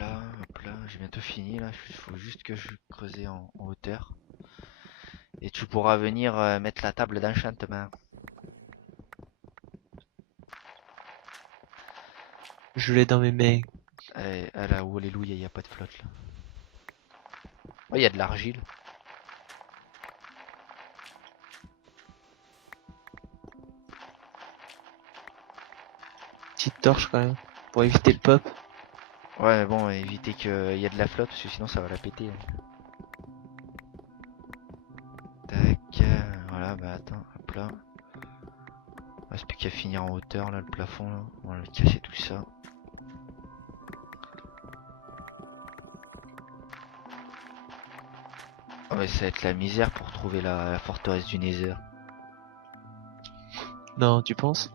hop là, j'ai bientôt fini là, il faut juste que je creuse en hauteur. Et tu pourras venir mettre la table d'enchantement. Je l'ai dans mes mains. Là où alléluia, il n'y a pas de flotte là. Oh, il y a de l'argile. Petite torche quand même. Pour éviter le pop. Ouais, mais bon, éviter qu'il y ait de la flotte parce que sinon ça va la péter. Tac, voilà, bah attends, hop là. Reste plus qu'à finir en hauteur là, le plafond là. On va casser tout ça. Oh, mais ça va être la misère pour trouver la forteresse du Nether. Non, tu penses?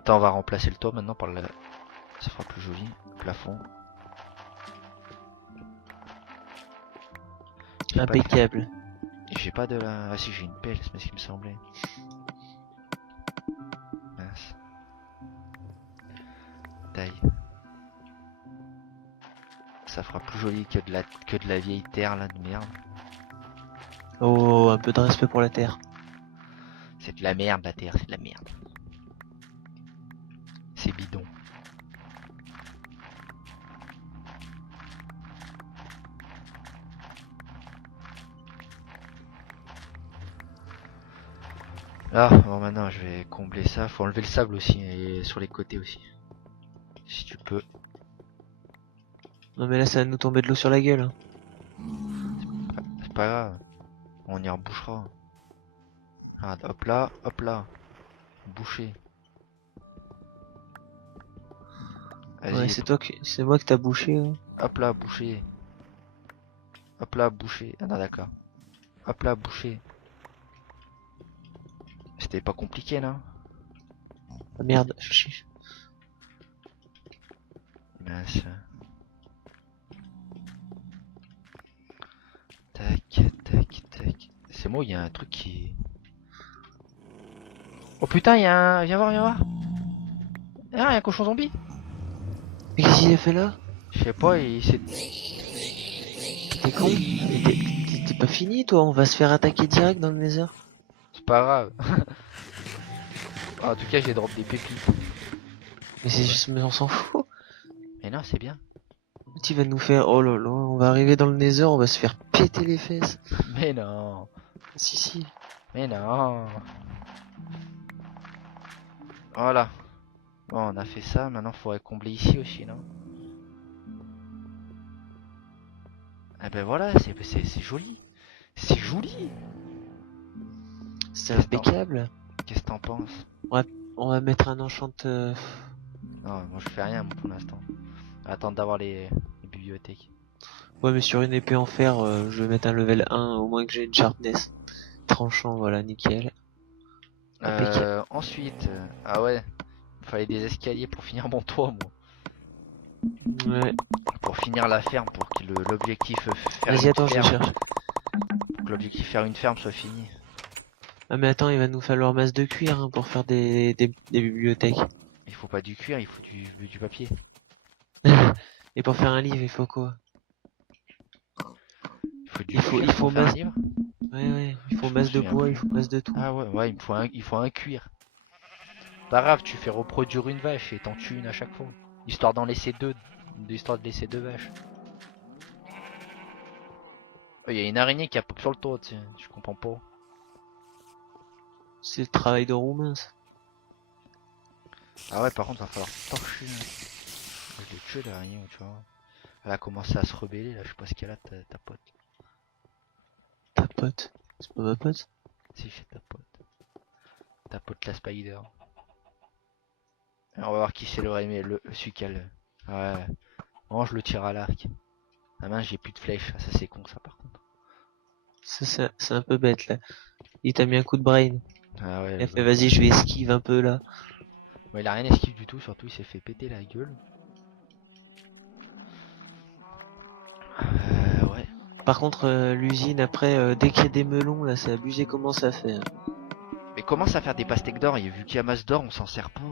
Attends, on va remplacer le toit maintenant par le... Ça fera plus joli. Plafond. Impeccable. J'ai pas de la... Ah si, j'ai une pelle, c'est ce qui me semblait. Mince. Taille. Ça fera plus joli que de la vieille terre là de merde. Oh, un peu de respect pour la terre. C'est de la merde la terre, c'est de la merde. C'est bidon. Là, bon maintenant je vais combler ça. Faut enlever le sable aussi et sur les côtés aussi. Si tu peux. Non mais là ça va nous tomber de l'eau sur la gueule. C'est pas grave. On y rebouchera. Ah, hop là. Boucher. Ouais, Vas-y. c'est moi que t'as bouché. Ouais. Hop là, boucher. Hop là, boucher. Ah non, d'accord. Hop là, boucher. C'était pas compliqué là. Ah merde, chiche. Mince. Tac. C'est moi, il y a un truc qui... Oh putain, il y a un... Viens voir. Ah, il y a un cochon zombie. Mais qu'est-ce qu'il a fait là? Je sais pas, il s'est... T'es con? Mais t'es pas fini toi, on va se faire attaquer direct dans le Nether. C'est pas grave. En tout cas, j'ai drop des pépites. Mais c'est juste, mais on s'en fout. Mais non, c'est bien. Tu vas nous faire, oh là là, on va arriver dans le Nether, on va se faire péter les fesses. Mais non. Si. Mais non. Voilà. Bon, on a fait ça. Maintenant, faudrait combler ici aussi, non? Ah ben voilà, c'est joli. C'est joli. C'est Qu'est-ce que impeccable. Qu'est-ce que t'en penses? On va mettre un enchant. Non, moi je fais rien moi, pour l'instant. Attendre d'avoir les bibliothèques. Ouais, mais sur une épée en fer, je vais mettre un level 1, au moins que j'ai une sharpness. Tranchant, voilà, nickel. Impeccable. Ensuite, ah ouais, il fallait des escaliers pour finir mon toit, moi. Ouais. Pour finir la ferme, pour que l'objectif faire Vas-y, une attends, je vais ferme, chercher. pour que l'objectif faire une ferme soit fini. Ah, mais attends, il va nous falloir masse de cuir hein, pour faire des bibliothèques. Il faut pas du cuir, il faut du papier. Et pour faire un livre, il faut quoi? Il faut du Il faut, cuir il pour faut faire un masse. livre. Ouais, il faut Je me masse de souviens bois, il plus. faut masse de tout. Ah ouais, il faut un cuir. Pas grave, tu fais reproduire une vache et t'en tues une à chaque fois. Histoire histoire de laisser deux vaches. Oh, il y a une araignée qui a pop sur le toit, tu sais, je comprends pas. C'est le travail de Roumain, ça. Ah ouais, par contre, va falloir torcher. Je l'ai tué l'araignée, tu vois. Elle a commencé à se rebeller, là, je sais pas ce qu'elle a, ta pote. Ta pote. C'est pas ma pote? Si, c'est ta pote. Ta pote la spider. Et on va voir qui c'est celui qui a le... Ouais. Bon, je le tire à l'arc. Ah mince, j'ai plus de flèches, ça c'est con ça par contre. C'est un peu bête, là. Il t'a mis un coup de brain. Ah ouais, Il a fait, vas-y, je vais esquive un peu, là. ouais, il a rien esquive du tout, surtout il s'est fait péter la gueule. Ouais. Par contre, l'usine, après, dès qu'il y a des melons, là, c'est abusé comment ça fait. Mais commence à faire des pastèques d'or, et vu qu'il y a masse d'or, on s'en sert pas.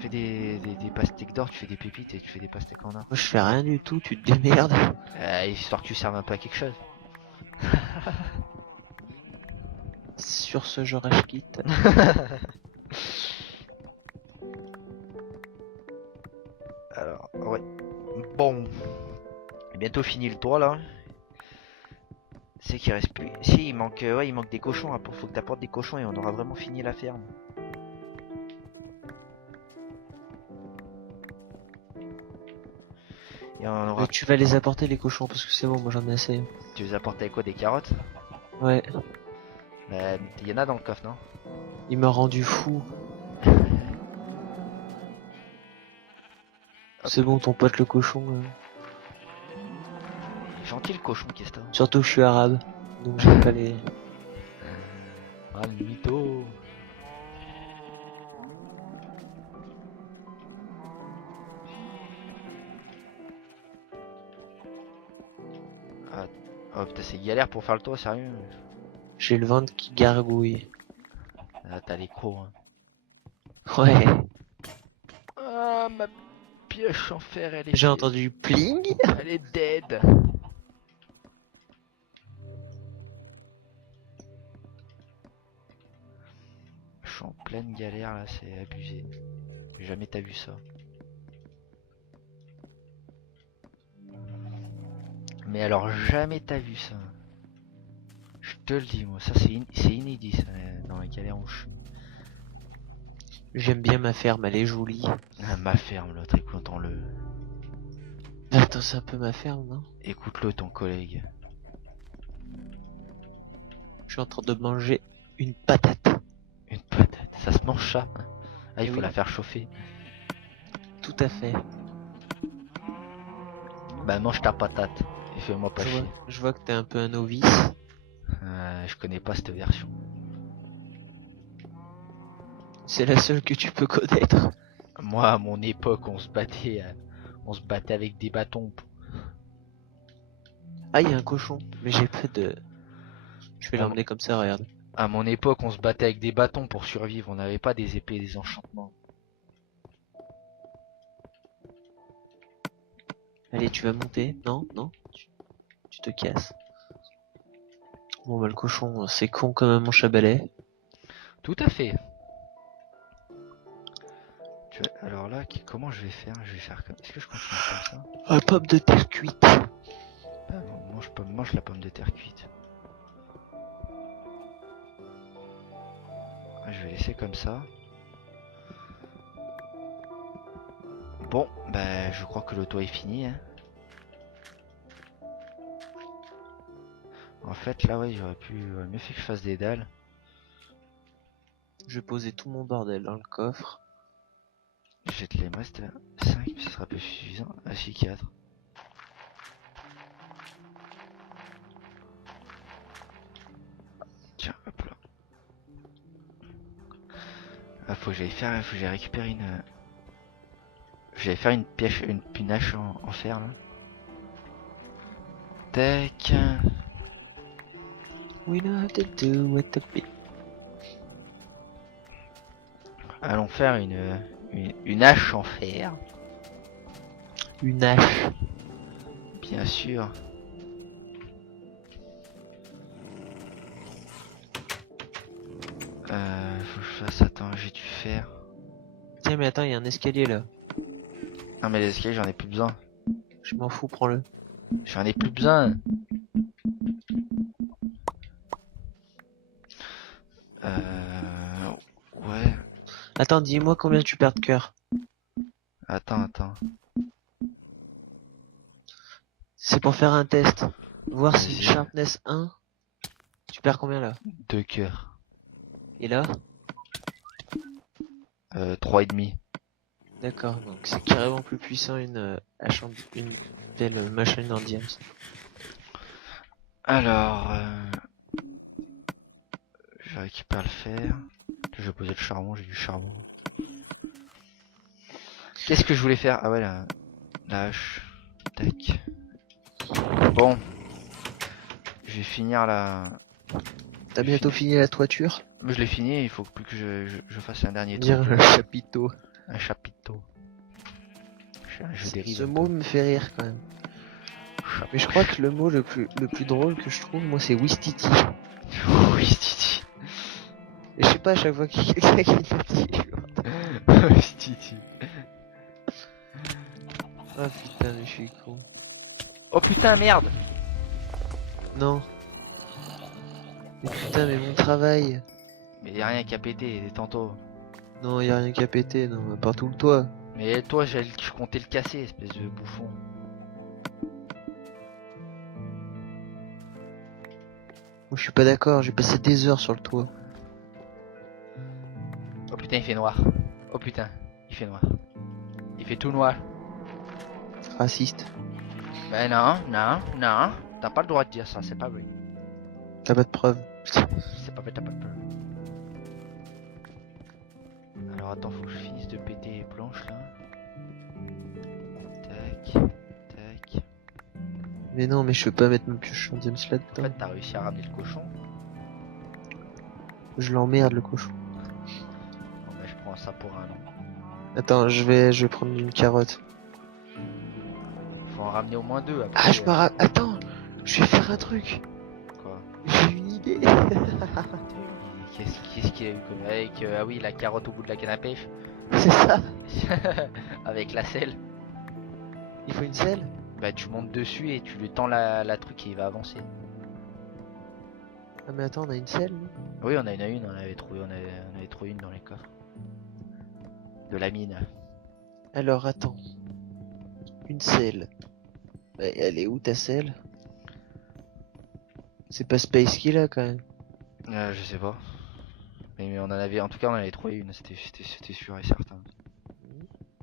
Fais des pastèques d'or, tu fais des pépites et tu fais des pastèques en or. Moi je fais rien du tout, tu te démerdes. Histoire que tu serves un peu à quelque chose. Sur ce, je rage quitte. Alors, ouais. Bon. Bientôt fini le tour là. C'est qu'il reste plus. Si, il manque des cochons. Hein. Faut que t'apportes des cochons et on aura vraiment fini la ferme. Et on aura... Mais tu vas les apporter les cochons parce que c'est bon, moi j'en ai assez. Tu veux apporter avec quoi? Des carottes? Ouais, Il y en a dans le coffre, non? il m'a rendu fou. C'est bon, ton pote le cochon. Gentil le cochon, qu'est-ce que t'as? Surtout que je suis arabe, donc j'aime pas les. Ah, le mytho. Ah, oh putain, c'est galère pour faire le tour, sérieux. J'ai le ventre qui gargouille. Ah, t'as les crocs, hein. Ouais, Ah, ma pioche en fer, elle est j'ai dead. entendu pling. Elle est dead. Je suis en pleine galère là, c'est abusé. Jamais t'as vu ça. Mais alors jamais t'as vu ça. Je te le dis moi, ça c'est inédit ça, dans la galère où je suis. J'aime bien ma ferme, elle est jolie. Ah, ma ferme l'autre, écoutons-le. Attends, c'est un peu ma ferme, non? Écoute-le ton collègue. Je suis en train de manger une patate. Une patate, ça se mange ça. Ah, il Eh faut oui. la faire chauffer. Tout à fait. Bah mange ta patate et fais-moi pas chier. Je vois que t'es un peu un novice. Je connais pas cette version. C'est la seule que tu peux connaître. Moi, à mon époque, on se battait avec des bâtons. Ah, il y a un cochon, mais j'ai pas de. Je vais Ah, l'emmener comme ça, regarde. À mon époque, on se battait avec des bâtons pour survivre. On n'avait pas des épées et des enchantements. Allez, tu vas monter. Non, non. Tu te casses. Bon, bah, le cochon, c'est con comme un manche à balai. Tout à fait. Alors là, comment je vais faire? Je vais faire comme... Est-ce que je continue comme ça? Ah, pomme de terre cuite. Bah non, mange la pomme de terre cuite. Je vais laisser comme ça. Bon, bah je crois que le toit est fini. Hein. En fait, là, ouais, j'aurais mieux fait que je fasse des dalles. Je vais poser tout mon bordel dans le coffre. Je vais te les reste 5, mais ça sera pas suffisant. Ah si, 4. Tiens, hop là. Ah, faut que j'aille récupérer une... J'allais faire une pioche, une hache en fer là. Tac. We know how to do with the beat. Allons faire une hache en fer. Une hache. Bien sûr. Faut que je fasse... Attends, j'ai dû faire... Tiens, mais attends, il y a un escalier là. Non mais les escaliers, j'en ai plus besoin. Je m'en fous, prends-le. J'en ai plus besoin. Ouais. Attends, dis-moi combien tu perds de cœur. Attends. C'est pour faire un test. Voir si Vas-y. Sharpness 1. Tu perds combien là? 2 cœurs. Et là? 3,5. D'accord, donc c'est carrément plus puissant une une belle machine en diams. Alors... je récupère le fer. Je vais poser le charbon, j'ai du charbon. Qu'est-ce que je voulais faire? Ah ouais, la hache. Tac. Bon. Je vais finir la... T'as bientôt fini la toiture? Je l'ai fini, il faut plus que je fasse un dernier Dire truc. un chapiteau. Un chapitre. je dérive. Ce un mot peu. me fait rire quand même. Chapeau. Mais je crois que le mot le plus drôle que je trouve, moi, c'est Wistiti. Oui, Titi. Et je sais pas, à chaque fois qu'il y a quelqu'un qui le dit, je Oui, Titi. ah putain, mais je suis con. Oh putain, merde. Non. Mais putain, mais mon travail. Mais y a rien qu'à péter, tantôt. Non, y a rien qu'à péter, non, partout le toit. Mais toi, je comptais le casser, espèce de bouffon. Moi, je suis pas d'accord, j'ai passé des heures sur le toit. Oh putain, il fait noir. Oh putain, il fait noir. Il fait tout noir. Raciste. Ben non, non, non. T'as pas le droit de dire ça, c'est pas vrai. T'as pas de preuves. C'est pas vrai, t'as pas de peur. Alors attends, faut que je finisse de péter les planches là. Tac, tac. Mais non, mais je peux pas mettre ma pioche en James En là-dedans. fait, t'as réussi à ramener le cochon. Je l'emmerde le cochon. Bon, ben, je prends ça pour un an. Attends, je vais prendre une carotte. Faut en ramener au moins deux après. Ah, attends, je vais faire un truc. Quoi? J'ai une idée. Qu'est-ce qu'il a eu comme. Avec. Ah oui, la carotte au bout de la canne à pêche. C'est ça. Avec la selle. Il faut une selle. Bah, tu montes dessus et tu lui tends la truc et il va avancer. Ah mais attends, on a une selle. Nous Oui, on avait trouvé, on avait trouvé une dans les coffres. De la mine. Alors attends. Une selle. Bah, elle est où ta selle? C'est pas Space qui l'a quand même. Je sais pas. Mais on en avait, en tout cas, on en avait trouvé une, c'était sûr et certain.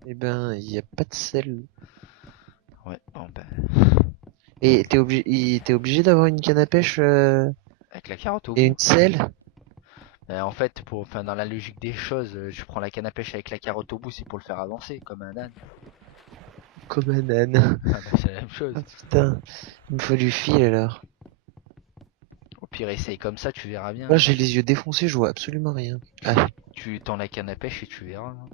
Eh ben, il y a pas de selle. Ouais, bon ben. Et t'es obligé d'avoir une canne à pêche Avec la carotte au et bout. une selle? En fait, enfin, dans la logique des choses, je prends la canne à pêche avec la carotte au bout, c'est pour le faire avancer, comme un âne. Comme un âne. Ah bah, c'est la même chose. Ah putain, il me faut du fil alors. Au pire, essaye comme ça, tu verras bien. Moi j'ai les yeux défoncés, je vois absolument rien. Ah, Tu tends la canne à pêche et tu verras. Hein.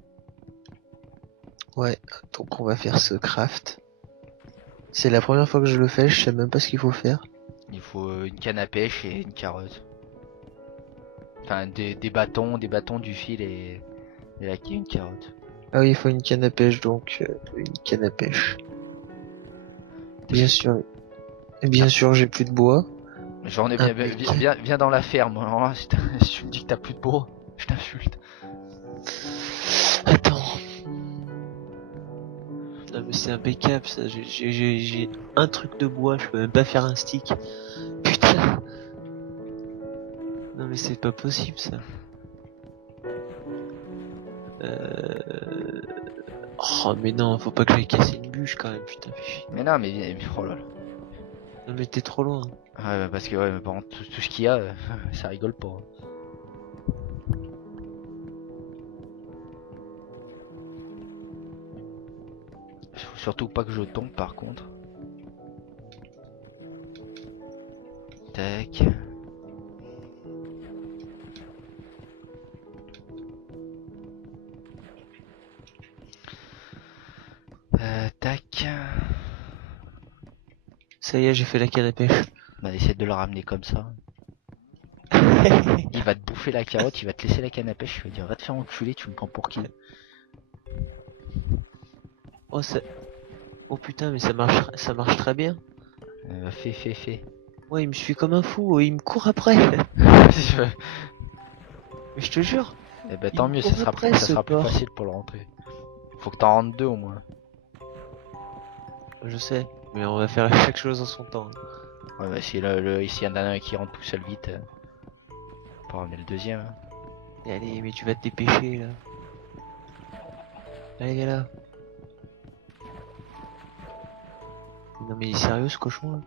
ouais, donc on va faire ce craft. C'est la première fois que je le fais, je sais même pas ce qu'il faut faire. Il faut une canne à pêche et une carotte. Enfin, des bâtons, du fil et là, une carotte. Ah oui, il faut une canne à pêche, donc une canne à pêche. Bien sûr. Et bien sûr, j'ai plus de bois. J'en ai bien, viens dans la ferme. Alors là, si tu me dis que t'as plus de bois, je t'insulte. Attends. Non mais c'est impeccable ça, j'ai un truc de bois, je peux même pas faire un stick. Putain. Non mais c'est pas possible ça. Oh mais non, faut pas que j'aille casser une bûche quand même, putain. Mais non, mais oh là là. Non mais t'es trop loin. Ouais, bah, parce que ouais, mais par contre, tout ce qu'il y a, ça rigole pas. Faut surtout pas que je tombe par contre. Tac. Tac. Ça y est, j'ai fait la canne à pêche. Bah, essaie de le ramener comme ça. Il va te bouffer la carotte, il va te laisser la canne à pêche, il va dire va te faire enculer, tu me prends pour qui? Oh ça... Oh putain mais ça marche très bien. Fais. Ouais il me suit comme un fou, il me court après. Mais je te jure. Eh ben Il tant me mieux, court ça après, ce sera plus porc. facile pour le rentrer. Faut que t'en rentres deux au moins. Je sais, mais on va faire chaque chose en son temps. Ouais, bah si ici y en a un qui rentre tout seul vite, pour ramener le deuxième. Hein. Et allez, mais tu vas te dépêcher là. Allez, viens là. Non mais il est sérieux ce cochon là?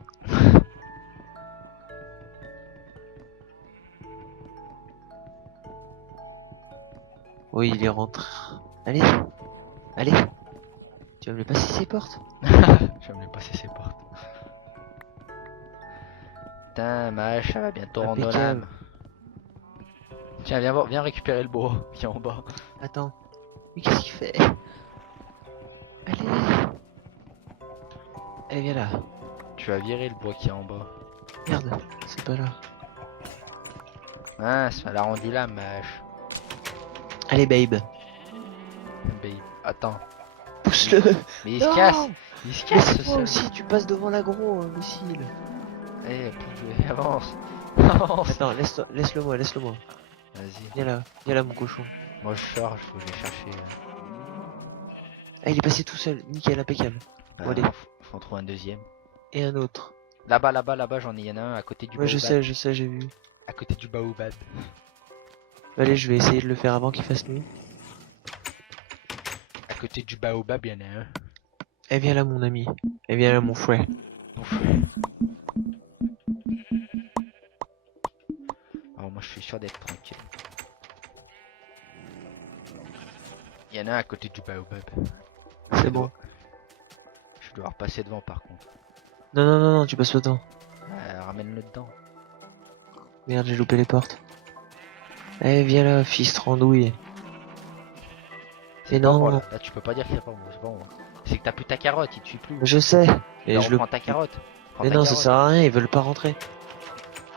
Oui, il est rentré. Allez, allez. Tu vas me le passer ses portes? Je vais me les passer ses portes. Putain, Mach, ça va bientôt rendre nos Impeccable. lames. Tiens, viens voir, viens récupérer le bois qui est en bas. Attends. Mais qu'est-ce qu'il fait? Allez. Allez, viens là. Tu vas virer le bois qui est en bas. Merde, c'est pas là. Ah, ça l'a rendu là, mâche. Allez, babe. Attends. Pousse-le. Mais il se Non. casse. Il se Mais casse c'est ce toi seul. aussi, tu passes devant l'agro, imbécile. Eh, avance. Avance. Attends, laisse-le moi, laisse-le moi. Vas-y. Viens là, mon cochon. Moi je charge, faut que je vais chercher. Ah, il est passé tout seul, nickel, impeccable. Bah, Bon, allez. faut en trouver un deuxième. Et un autre. Là-bas, j'en ai, y en a un à côté du Ouais, baobab. je sais, j'ai vu. À côté du baobab. Allez, je vais essayer de le faire avant qu'il fasse nuit. À côté du baobab, y en a un. Eh, viens là, mon ami. Eh, viens là, mon frère. Ouf. Alors moi je suis sûr d'être tranquille. Il y en a un à côté du baobab. C'est bon. Je dois repasser devant par contre. Non, tu passes pas dedans. Ramène-le dedans. Merde, j'ai loupé les portes. Eh, viens là, fils randouille. Mais Pas moi, non, là tu peux pas dire qu'il y a pas moi, c'est pas moi. C'est que t'as plus ta carotte, il te suit plus. je sais. Et Alors, je le... prends ta carotte. Prends Mais ta non, ça carotte. sert à rien, ils veulent pas rentrer.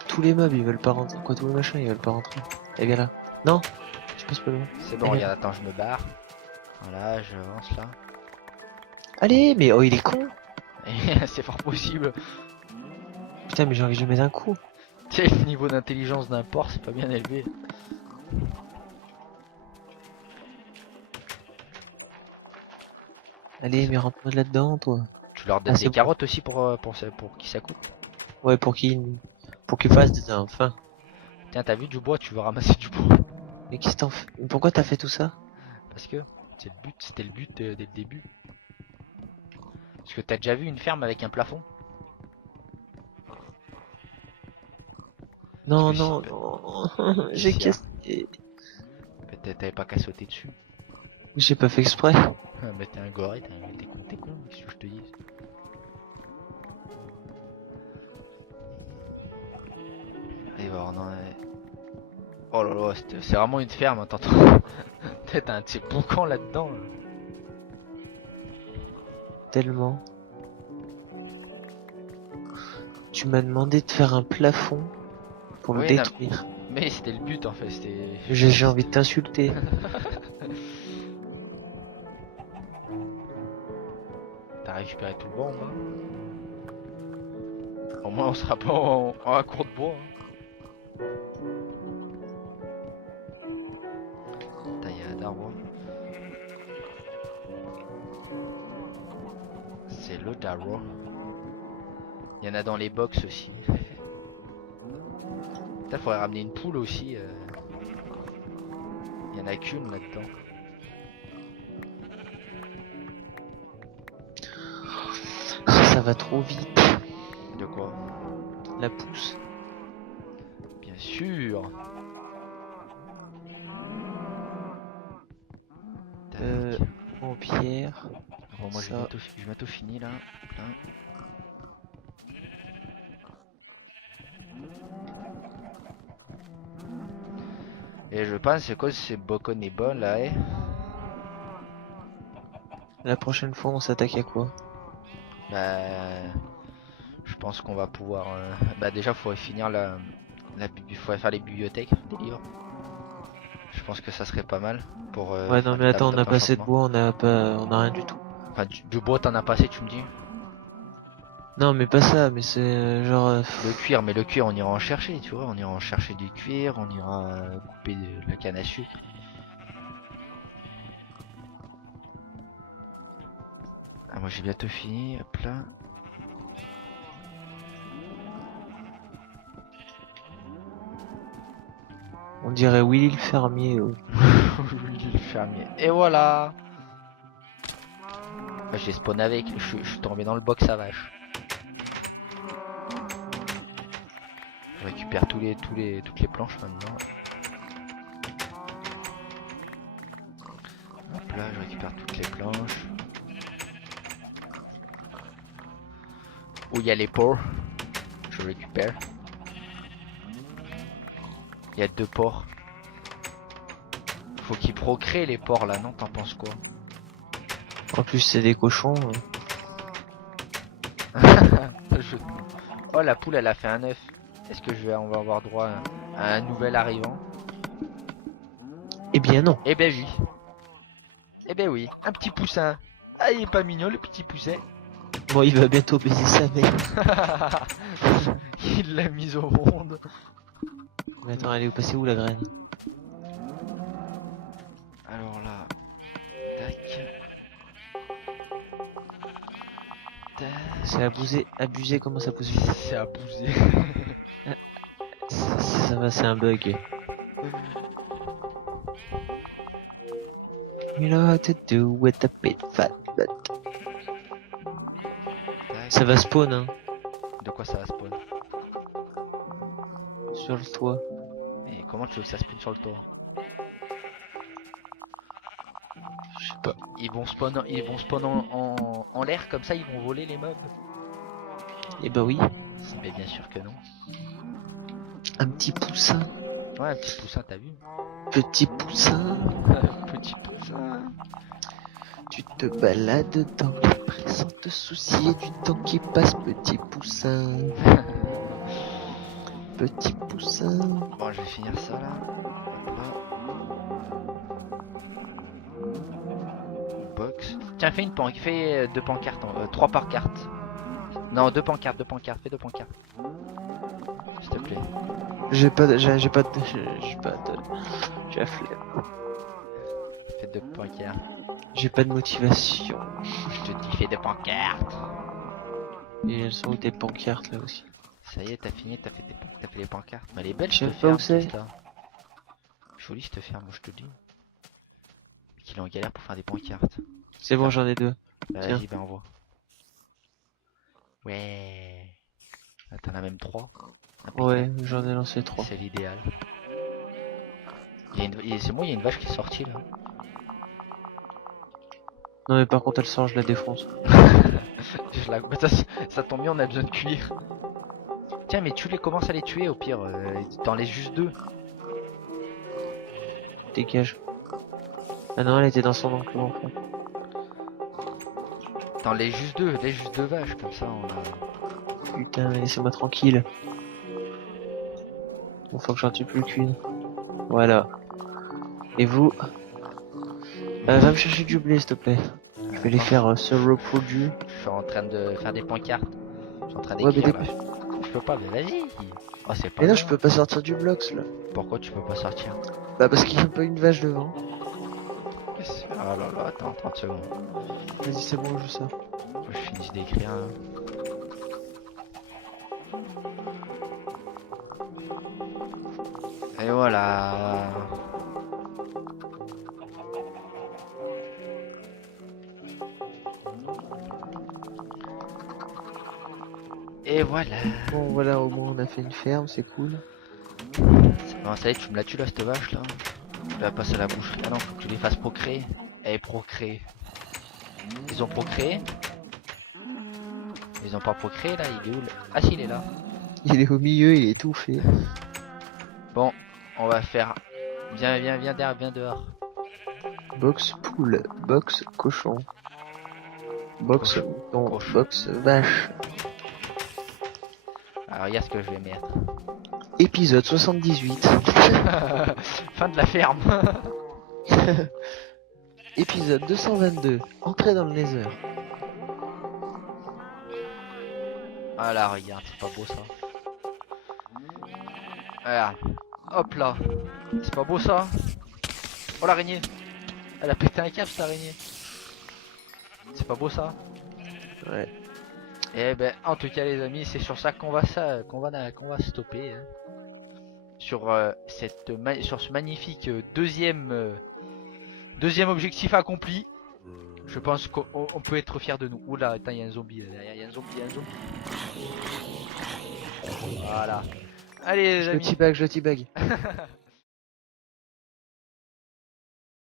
Tous les meubles, ils veulent pas rentrer. Quoi, tous les machins, ils veulent pas rentrer. Eh, viens là. Non, tu passes pas loin. C'est bon, Eh, regarde, attends, je me barre. Voilà, j'avance là. Allez, mais oh, il est con. C'est fort possible. Putain, mais j'ai envie de lui mettre un coup. Tu sais, le niveau d'intelligence d'un porc, c'est pas bien élevé. Allez, mais rentre-moi de là-dedans, toi. Tu leur donnes Ah, des c'est bon. carottes aussi pour qui ça coûte. Ouais, pour qu'il fasse des enfants. Tiens, t'as vu du bois, tu veux ramasser du bois. Mais qu'est-ce que t'en fais? Pourquoi t'as fait tout ça? Parce que c'est le but, c'était le but dès le début. Parce que t'as déjà vu une ferme avec un plafond? Non, Parce que non, non. J'ai si, cassé. Peut-être t'avais pas qu'à sauter dessus. J'ai pas fait exprès. Ah, mais t'es un goré, t'es con, qu'est-ce que je te dis? Allez voir, non. Oh là là, c'est vraiment une ferme, hein, t'entends? Peut-être un de ces boucans là-dedans. Là. Tellement. Tu m'as demandé de faire un plafond pour le Oui, non, détruire. mais c'était le but en fait, c'était. J'ai envie de t'insulter. T'as récupéré tout le bois en bas. Au moins on sera pas en cours de bois. Hein. Putain, y'a un arbre. C'est le Darrow. Il y en a dans les box aussi. Putain, faudrait ramener une poule aussi. Il y en a qu'une là-dedans. Ça va trop vite. De quoi? La pousse. Bien sûr. Tac. En pierre. Bon, moi ça. j'ai bientôt fini là. Plein. Et je pense que c'est Bocon est bon là, eh. La prochaine fois, on s'attaque à quoi? Bah, je pense qu'on va pouvoir. Bah déjà, faut finir faut faire les bibliothèques des livres. Je pense que ça serait pas mal pour. Ouais, non, faire mais des attends, on tables a pas assez de d'enchantement. bois, on a rien du tout. Enfin, du bois, t'en as passé, tu me dis. Non, mais pas ça, mais c'est genre. Le cuir, mais le cuir, on ira en chercher, tu vois. On ira en chercher du cuir, on ira couper de la canne à sucre. Ah, moi j'ai bientôt fini, hop là. On dirait Willy le fermier. Oui, le fermier. Et voilà. Bah, j'ai spawn avec, je suis tombé dans le box à vache. Je récupère toutes les planches maintenant. Hop là, je récupère toutes les planches. Où il y a les porcs, je récupère. Il y a 2 porcs. Faut qu'ils procréent les porcs là, non? T'en penses quoi? En plus, c'est des cochons. Je- Oh, la poule, elle a fait un œuf. Est-ce que on va avoir droit à un nouvel arrivant? Eh bien non. Eh ben oui. Eh ben oui. Un petit poussin. Ah, il est pas mignon, le petit pousset. Bon, il va bientôt baiser sa mère. Il l'a mise au monde. Mais attends, elle est passée où la graine? Alors là. Tac. Tac. C'est abusé, comment ça pousse vite? C'est abusé. Ça va, c'est un bug. You know how to do with a bit fat butt. Tac. Ça va spawn, hein, De quoi ça va spawn? sur le toit. Et comment tu veux que ça spawn sur le toit? Je sais pas. Ils vont spawn en l'air comme ça, ils vont voler les mobs. Eh bah oui. Mais bien sûr que non. Un petit poussin. Ouais, un petit poussin, t'as vu? Petit poussin. Petit poussin. Tu te balades dans les prés sans te soucier du temps qui passe, petit poussin. Petit poussin. Bon, je vais finir ça là. Hop là. Box. Tiens, fais deux pancartes, 3 par carte. Non, deux pancartes, fais deux pancartes. S'il te plaît. J'ai pas de... J'ai la flemme. Fais deux pancartes. J'ai pas de motivation. Je te dis, fais deux pancartes. Et elles sont où tes pancartes là aussi? Ça y est, t'as fini, t'as fait les pancartes. Mais elle est belle, Je cette sais pas où ferme, c'est. ça. Jolie cette ferme, moi je te le dis. Qu'il est en galère pour faire des pancartes. C'est bon, j'en ai deux. Bah, Tiens. vas-y, ben envoie. Ouais. Ah, t'en as même 3. Ouais, j'en ai lancé 3. C'est l'idéal. C'est moi, il y a une vache qui est sortie là. Non mais par contre elle sort, je la défonce. Bah, ça tombe bien, on a besoin de cuir. Tiens, mais tu les commences à les tuer au pire. T'en laisses juste 2. Dégage. Ah non, elle était dans son enclos en fait. T'en laisses juste 2. Laisse juste 2 vaches, comme ça on a... Putain, mais laissez-moi tranquille. Bon, faut que j'en tue plus qu'une. Voilà. Et vous va me chercher du blé s'il te plaît. Je vais les faire se reproduire. Je suis en train de faire des pancartes. Je suis en train Ouais, mais d'écrire là. Je peux pas, mais vas-y. Oh, c'est pas Mais non, grave. je peux pas sortir du bloc là. Pourquoi tu peux pas sortir? Bah parce qu'il y a pas une vache devant. Ah là là, attends, 30 secondes. Vas-y, c'est bon, je sors. Faut que je finisse d'écrire. Hein. Et voilà. Et voilà. Bon, voilà, au moins on a fait une ferme, c'est cool. Bon, ça y est, tu me la tues là, cette vache là. Tu la passes à la boucherie. Ah non, faut que tu les fasses procréer. Eh, procréer. Ils ont procréé? Ils ont pas procréé là, il est où là? Ah si, il est là. Il est au milieu, il est étouffé. Bon, on va faire. Viens derrière, viens dehors. Box poule, box cochon. Box Cochon. mouton, Cochon. box vache. Alors, regarde ce que je vais mettre. Épisode 78. Fin de la ferme. Épisode 222. Entrée dans le Nether. Ah là, regarde, c'est pas beau ça. Regarde. Hop là. C'est pas beau ça. Oh l'araignée. Elle a pété un câble cette araignée. C'est pas beau ça. Ouais. Et ben en tout cas les amis, c'est sur ça qu'on va stopper. Hein. Sur sur ce magnifique deuxième objectif accompli. Je pense qu'on peut être fier de nous. Oula, attends, il y a un zombie là derrière, il y a un zombie. Voilà. Allez les Je amis. le teabag.